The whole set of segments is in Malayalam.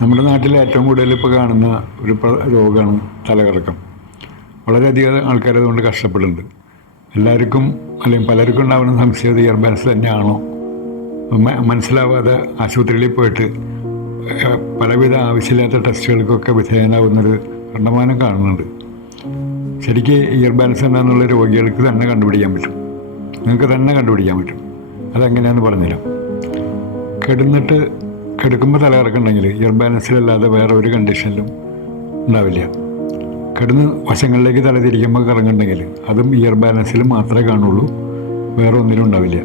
നമ്മുടെ നാട്ടിൽ ഏറ്റവും കൂടുതൽ ഇപ്പോൾ കാണുന്ന ഒരു രോഗമാണ് തലകറക്കം. വളരെയധികം ആൾക്കാർ അതുകൊണ്ട് കഷ്ടപ്പെടുന്നുണ്ട്. എല്ലാവർക്കും അല്ലെങ്കിൽ പലർക്കും ഉണ്ടാവുന്ന സംശയം ഇയർ ബാലൻസ് തന്നെയാണോ മനസ്സിലാവാതെ ആശുപത്രിയിൽ പോയിട്ട് പലവിധ ആവശ്യമില്ലാത്ത ടെസ്റ്റുകൾക്കൊക്കെ വിധേയനാവുന്നൊരു കണ്ടമാനം കാണുന്നുണ്ട്. ശരിക്കും ഇയർ ബാലൻസ് എന്താണെന്നുള്ള രോഗികൾക്ക് തന്നെ കണ്ടുപിടിക്കാൻ പറ്റും. നിങ്ങൾക്ക് തന്നെ കണ്ടുപിടിക്കാൻ പറ്റും. അതെങ്ങനെയാണെന്ന് പറഞ്ഞുതരാം. കിടക്കുമ്പോൾ തലകറക്കുണ്ടെങ്കിൽ ഇയർ ബാലൻസിലല്ലാതെ വേറെ ഒരു കണ്ടീഷനിലും ഉണ്ടാവില്ല. കിടന്ന് വശങ്ങളിലേക്ക് തല തിരിക്കുമ്പോൾ കറങ്ങുന്നുണ്ടെങ്കിൽ അതും ഇയർ ബാലൻസിൽ മാത്രമേ കാണുള്ളൂ, വേറെ ഒന്നിലും ഉണ്ടാവില്ല.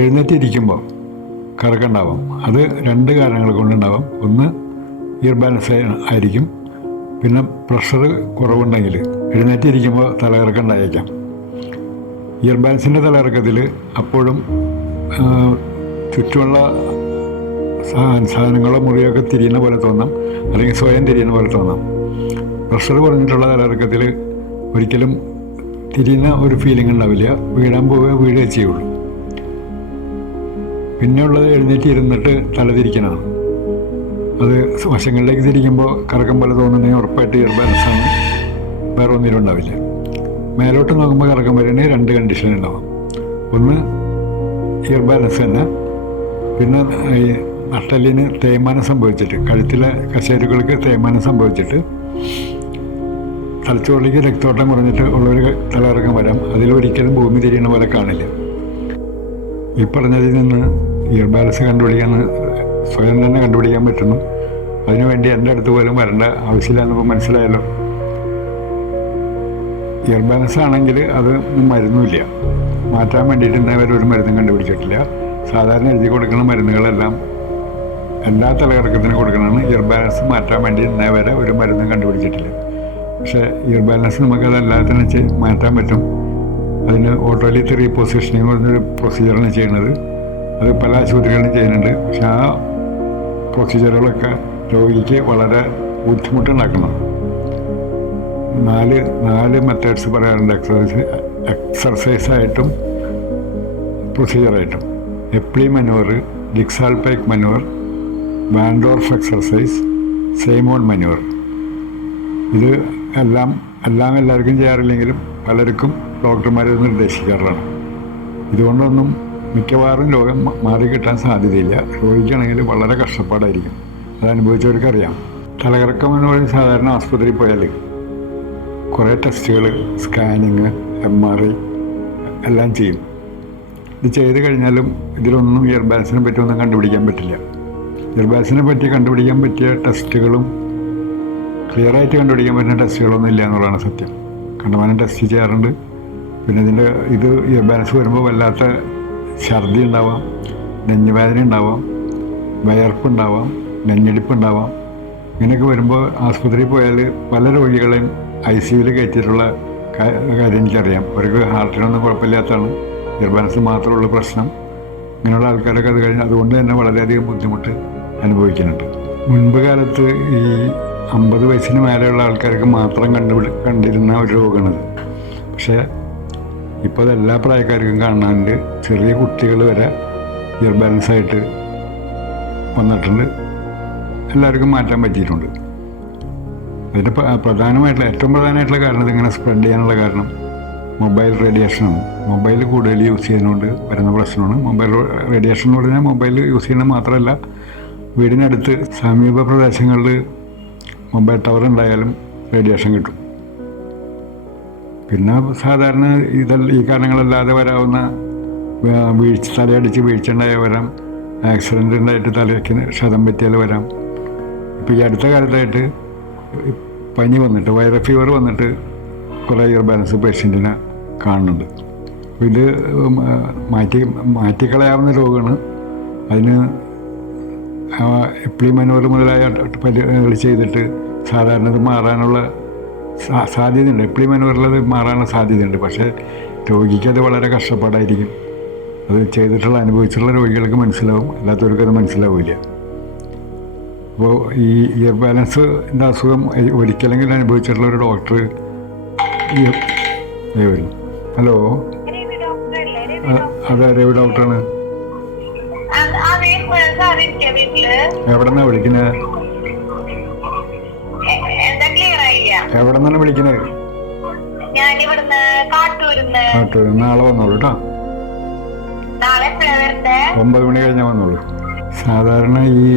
എഴുന്നേറ്റിരിക്കുമ്പോൾ കറക്കുണ്ടാവാം. അത് രണ്ട് കാരണങ്ങൾ കൊണ്ടുണ്ടാവാം. ഒന്ന് ഇയർ ബാലൻസ് ആയിരിക്കും. പിന്നെ പ്രഷർ കുറവുണ്ടെങ്കിൽ എഴുന്നേറ്റിരിക്കുമ്പോൾ തലകറക്കുണ്ടായേക്കാം. ഇയർ ബാലൻസിൻ്റെ തലകറക്കത്തിൽ അപ്പോഴും ചുറ്റുമുള്ള സാധനങ്ങളോ മുറിയൊക്കെ തിരിയുന്ന പോലെ തോന്നാം, അല്ലെങ്കിൽ സ്വയം തിരിയുന്ന പോലെ തോന്നാം. പ്രഷർ കുറഞ്ഞിട്ടുള്ള തലകറക്കത്തിൽ ഒരിക്കലും തിരിയുന്ന ഒരു ഫീലിംഗ് ഉണ്ടാവില്ല. വീഴുകയേ ചെയ്യുള്ളൂ. പിന്നെയുള്ളത് എഴുന്നേറ്റ് ഇരുന്നിട്ട് തല തിരിക്കാനാണ്. അത് വശങ്ങളിലേക്ക് തിരിക്കുമ്പോൾ കറക്കം പോലെ തോന്നുന്നുണ്ടെങ്കിൽ ഉറപ്പായിട്ട് ഇയർ ബാലൻസാണ്, വേറെ ഒന്നിലും ഉണ്ടാവില്ല. മേലോട്ട് നോക്കുമ്പോൾ കറക്കം വരുന്നതിന് രണ്ട് കണ്ടീഷൻ ഉണ്ടാവും. ഒന്ന് ഇയർ ബാലൻസ് തന്നെ, പിന്നെ ഈ നട്ടെല്ലിന് തേയ്മാനം സംഭവിച്ചിട്ട്, കഴുത്തിലെ കശേരുക്കൾക്ക് തേയ്മാനം സംഭവിച്ചിട്ട് തലച്ചോറിലേക്ക് രക്തോട്ടം കുറഞ്ഞിട്ട് ഉള്ളൊരു തലകറക്കം വരാം. അതിലൊരിക്കലും ഭൂമി തിരിയുന്ന പോലെ കാണില്ല. ഈ പറഞ്ഞതിൽ നിന്ന് ഇയർ ബാലൻസ് സ്വയം തന്നെ കണ്ടുപിടിക്കാൻ പറ്റുന്നു. അതിനുവേണ്ടി എൻ്റെ അടുത്ത് പോലും വരേണ്ട ആവശ്യമില്ല എന്നിപ്പോൾ മനസ്സിലായല്ലോ. ഇയർ ബാലൻസ് ആണെങ്കിൽ അത് മരുന്നുമില്ല. മാറ്റാൻ വേണ്ടിയിട്ട് ഇന്നേ വരെ ഒരു മരുന്നും കണ്ടുപിടിച്ചിട്ടില്ല. സാധാരണ എഴുതി കൊടുക്കുന്ന മരുന്നുകളെല്ലാം എല്ലാ തലകറക്കത്തിനും കൊടുക്കണമെന്ന്. ഇയർ ബാലൻസ് മാറ്റാൻ വേണ്ടി ഇന്നേ വരെ ഒരു മരുന്നും കണ്ടുപിടിച്ചിട്ടില്ല. പക്ഷേ ഇയർ ബാലൻസ് നമുക്കത് എല്ലാത്തിനും മാറ്റാൻ പറ്റും. അതിന് ഓട്ടോലിത്ത് റീപൊസിഷനിങ് പറഞ്ഞൊരു പ്രൊസീജിയറാണ് ചെയ്യുന്നത്. അത് പല ആശുപത്രികളിലും ചെയ്യുന്നുണ്ട്. പക്ഷെ ആ പ്രൊസീജിയറുകളൊക്കെ രോഗിക്ക് വളരെ ബുദ്ധിമുട്ടുണ്ടാക്കണം. നാല് മെത്തേഡ്സ് പറയാറുണ്ട്. എക്സർസൈസായിട്ടും പ്രൊസീജിയറായിട്ടും. എപ്ലി മനുവർ, ജിക്സാൽപൈക്ക് മനുവർ, വാൻഡോർഫ് എക്സർസൈസ്, സെയ്മോൺ മനുവർ. ഇത് എല്ലാവർക്കും ചെയ്യാറില്ലെങ്കിലും പലർക്കും ഡോക്ടർമാർ നിർദ്ദേശിക്കാറുള്ളതാണ്. ഇതുകൊണ്ടൊന്നും മിക്കവാറും രോഗം മാറിക്കിട്ടാൻ സാധ്യതയില്ല. രോഗിക്കാണെങ്കിൽ വളരെ കഷ്ടപ്പാടായിരിക്കും. അത് അനുഭവിച്ചവർക്കറിയാം. തലകറക്കം എന്ന് പറയുന്നത് സാധാരണ ആസ്പത്രിയിൽ പോയാൽ കുറേ ടെസ്റ്റുകൾ, സ്കാനിങ്, MRI എല്ലാം ചെയ്യും. ഇത് ചെയ്ത് കഴിഞ്ഞാലും ഇതിലൊന്നും ഇയർ ബാലൻസിനെ പറ്റിയൊന്നും കണ്ടുപിടിക്കാൻ പറ്റില്ല. ഇയർ ബാലൻസിനെ പറ്റി കണ്ടുപിടിക്കാൻ പറ്റിയ ടെസ്റ്റുകളും ക്ലിയറായിട്ട് കണ്ടുപിടിക്കാൻ പറ്റുന്ന ടെസ്റ്റുകളൊന്നും ഇല്ല എന്നുള്ളതാണ് സത്യം. കണ്ടമാനം ടെസ്റ്റ് ചെയ്യാറുണ്ട്. പിന്നെ ഇത് ഇയർ ബാലൻസ് വരുമ്പോൾ വല്ലാത്ത ഛർദി ഉണ്ടാവാം, നെഞ്ഞുവേദന ഉണ്ടാവാം, വയർപ്പുണ്ടാവാം, നെഞ്ഞെടുപ്പുണ്ടാവാം. ഇങ്ങനെയൊക്കെ വരുമ്പോൾ ആസ്പത്രിയിൽ പോയാൽ പല രോഗികളെയും ICUവിൽ കയറ്റിയിട്ടുള്ള കാര്യം എനിക്കറിയാം. അവർക്ക് ഹാർട്ടിനൊന്നും കുഴപ്പമില്ലാത്തതാണ്, ഇയർ ബാലൻസ് മാത്രമുള്ള പ്രശ്നം. ഇങ്ങനെയുള്ള ആൾക്കാരൊക്കെ അതുകൊണ്ട് തന്നെ വളരെയധികം ബുദ്ധിമുട്ട് അനുഭവിക്കുന്നുണ്ട്. മുൻപ് കാലത്ത് ഈ 50 വയസ്സിന് മേലെയുള്ള ആൾക്കാർക്ക് മാത്രം കണ്ടിരുന്ന ഒരു രോഗമാണിത്. പക്ഷേ ഇപ്പോൾ അത് എല്ലാ പ്രായക്കാർക്കും കാണാനുണ്ട്. ചെറിയ കുട്ടികൾ വരെ ഇയർ ബാലൻസായിട്ട് വന്നിട്ടുണ്ട്. എല്ലാവർക്കും മാറ്റാൻ പറ്റിയിട്ടുണ്ട്. അതിൻ്റെ ഏറ്റവും പ്രധാനമായിട്ടുള്ള കാരണം ഇതിങ്ങനെ സ്പ്രെഡ് ചെയ്യാനുള്ള കാരണം മൊബൈൽ റേഡിയേഷനാണ്. മൊബൈൽ കൂടുതൽ യൂസ് ചെയ്യുന്നതുകൊണ്ട് വരുന്ന പ്രശ്നമാണ്. മൊബൈൽ റേഡിയേഷൻ എന്ന് പറഞ്ഞാൽ മൊബൈൽ യൂസ് ചെയ്യുന്നത് മാത്രമല്ല, വീടിനടുത്ത് സമീപ പ്രദേശങ്ങളിൽ മൊബൈൽ ടവർ ഉണ്ടായാലും റേഡിയേഷൻ കിട്ടും. പിന്നെ സാധാരണ ഈ കാരണങ്ങളല്ലാതെ വരാവുന്ന തലയടിച്ച് വീഴ്ച ഉണ്ടായാൽ വരാം, ആക്സിഡൻ്റ് ഉണ്ടായിട്ട് തലയ്ക്ക് ക്ഷതം പറ്റിയാൽ വരാം. ഇപ്പോൾ ഈ അടുത്ത കാലത്തായിട്ട് പനി വന്നിട്ട്, വൈറൽ ഫീവർ വന്നിട്ട് കുറേ ഇയർ ബാലൻസ് പേഷ്യൻറ്റിനെ കാണുന്നുണ്ട്. അപ്പോൾ ഇത് മാറ്റിക്കളയാവുന്ന രോഗമാണ്. അതിന് എപ്ലി മനുവർ മുതലായ പരിപാടികൾ ചെയ്തിട്ട് സാധാരണ ഇത് മാറാനുള്ള സാധ്യതയുണ്ട്. എപ്ലി മനുവറിലത് മാറാനുള്ള സാധ്യതയുണ്ട്. പക്ഷേ രോഗിക്ക് അത് വളരെ കഷ്ടപ്പാടായിരിക്കും. അത് അനുഭവിച്ചിട്ടുള്ള രോഗികൾക്ക് മനസ്സിലാവും, അല്ലാത്തവർക്ക് അത് മനസ്സിലാവില്ല. അപ്പോൾ ഈ ഇയർ ബാലൻസിൻ്റെ അസുഖം ഒരിക്കലെങ്കിലും അനുഭവിച്ചിട്ടുള്ള ഒരു ഡോക്ടർ വരും. ഹലോ, അതെ രവി ഡോക്ടറാണ്. സാധിക്ക വീട്ടില് എവിടെ നിന്നാണ് വിളിക്കുന്നത്? എന്താ ക്ലിയർ ആയില്ല. എവിടെ നിന്നാണ് വിളിക്കുന്നത്? ഞാനിവിടുന്ന് കാട്ടൂരിന്ന്. കാട്ടൂർ. നാളെ വന്നോളൂ കേട്ടോ. നാളെ എപ്പോഴാ വരണ്ടേ? 9 മണി കഴിഞ്ഞാൽ വന്നോളൂ. സാധാരണ ഈ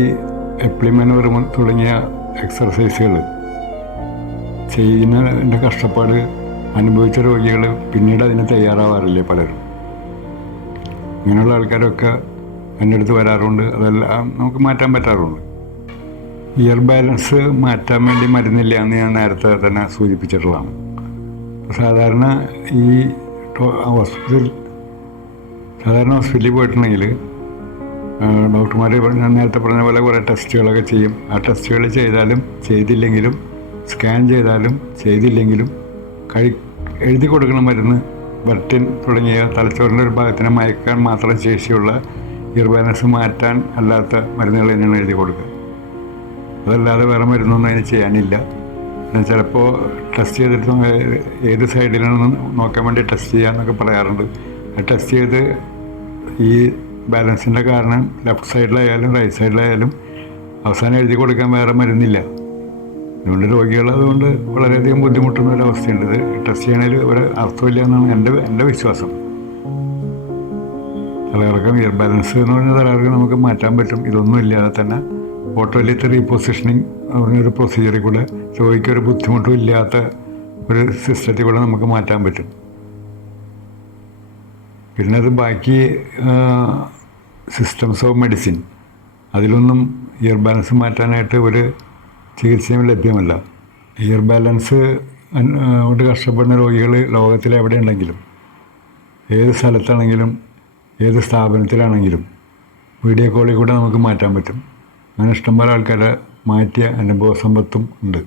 എപ്ലിമെനൂർ തുടങ്ങിയ എക്സർസൈസുകൾ ചെയ്യുന്നതിൻ്റെ കഷ്ടപ്പാട് അനുഭവിച്ച രോഗികൾ പിന്നീട് അതിന് തയ്യാറാവാറില്ലേ പലരും. ഇങ്ങനെയുള്ള ആൾക്കാരൊക്കെ എൻ്റെ അടുത്ത് വരാറുണ്ട്. അതെല്ലാം നമുക്ക് മാറ്റാൻ പറ്റാറുണ്ട്. ഇയർ ബാലൻസ് മാറ്റാൻ വേണ്ടി മരുന്നില്ല എന്ന് ഞാൻ നേരത്തെ തന്നെ സൂചിപ്പിച്ചിട്ടുള്ളതാണ്. സാധാരണ ഈ ഹോസ്പിറ്റലിൽ പോയിട്ടുണ്ടെങ്കിൽ ഡോക്ടർമാർ ഞാൻ നേരത്തെ പറഞ്ഞ പോലെ കുറേ ടെസ്റ്റുകളൊക്കെ ചെയ്യും. ആ ടെസ്റ്റുകൾ ചെയ്താലും ചെയ്തില്ലെങ്കിലും, സ്കാൻ ചെയ്താലും ചെയ്തില്ലെങ്കിലും എഴുതി കൊടുക്കുന്ന മരുന്ന് വെർട്ടിൻ തുടങ്ങിയ തലച്ചോറിൻ്റെ ഒരു ഭാഗത്തിനെ മയക്കാൻ മാത്രം ശേഷിയുള്ള ഇയർ ബാലൻസ് മാറ്റാൻ അല്ലാത്ത മരുന്നുകൾ തന്നെയാണ് എഴുതി കൊടുക്കുക. അതല്ലാതെ വേറെ മരുന്നൊന്നും അതിന് ചെയ്യാനില്ല. പിന്നെ ചിലപ്പോൾ ടെസ്റ്റ് ചെയ്തിട്ട് ഏത് സൈഡിലാണെന്ന് നോക്കാൻ വേണ്ടി ടെസ്റ്റ് ചെയ്യാമെന്നൊക്കെ പറയാറുണ്ട്. ആ ടെസ്റ്റ് ചെയ്ത് ഈ ബാലൻസിൻ്റെ കാരണം ലെഫ്റ്റ് സൈഡിലായാലും റൈറ്റ് സൈഡിലായാലും അവസാനം എഴുതി കൊടുക്കാൻ വേറെ മരുന്നില്ല. അതുകൊണ്ട് രോഗികൾ അതുകൊണ്ട് വളരെയധികം ബുദ്ധിമുട്ടുന്ന ഒരവസ്ഥയുണ്ട്. ഇത് ടെസ്റ്റ് ചെയ്യണതിൽ ഒരു അർത്ഥമില്ല എന്നാണ് എൻ്റെ വിശ്വാസം. തലകറക്കം, ഇയർ ബാലൻസ് എന്ന് പറഞ്ഞാൽ തലകറക്കം നമുക്ക് മാറ്റാൻ പറ്റും. ഇതൊന്നും ഇല്ലാതെ തന്നെ ഓട്ടോലിത്ത് റീപൊസിഷനിങ് പറഞ്ഞൊരു പ്രൊസീജിയറിൽ കൂടെ രോഗിക്കൊരു ബുദ്ധിമുട്ടും ഇല്ലാത്ത ഒരു സിസ്റ്റത്തിൽ കൂടെ നമുക്ക് മാറ്റാൻ പറ്റും. പിന്നെ അത് ബാക്കി സിസ്റ്റംസ് ഓഫ് മെഡിസിൻ അതിലൊന്നും ഇയർ ബാലൻസ് മാറ്റാനായിട്ട് ഒരു ചികിത്സയും ലഭ്യമല്ല. ഇയർ ബാലൻസ് കൊണ്ട് കഷ്ടപ്പെടുന്ന രോഗികൾ ലോകത്തിൽ എവിടെയുണ്ടെങ്കിലും, ഏത് സ്ഥലത്താണെങ്കിലും, ഏത് സ്ഥാപനത്തിലാണെങ്കിലും വീഡിയോ കോളിൽ കൂടെ നമുക്ക് മാറ്റാൻ പറ്റും. അങ്ങനെ ഇഷ്ടംപോലെ ആൾക്കാരെ മാറ്റിയ അനുഭവ സമ്പത്തും ഉണ്ട്.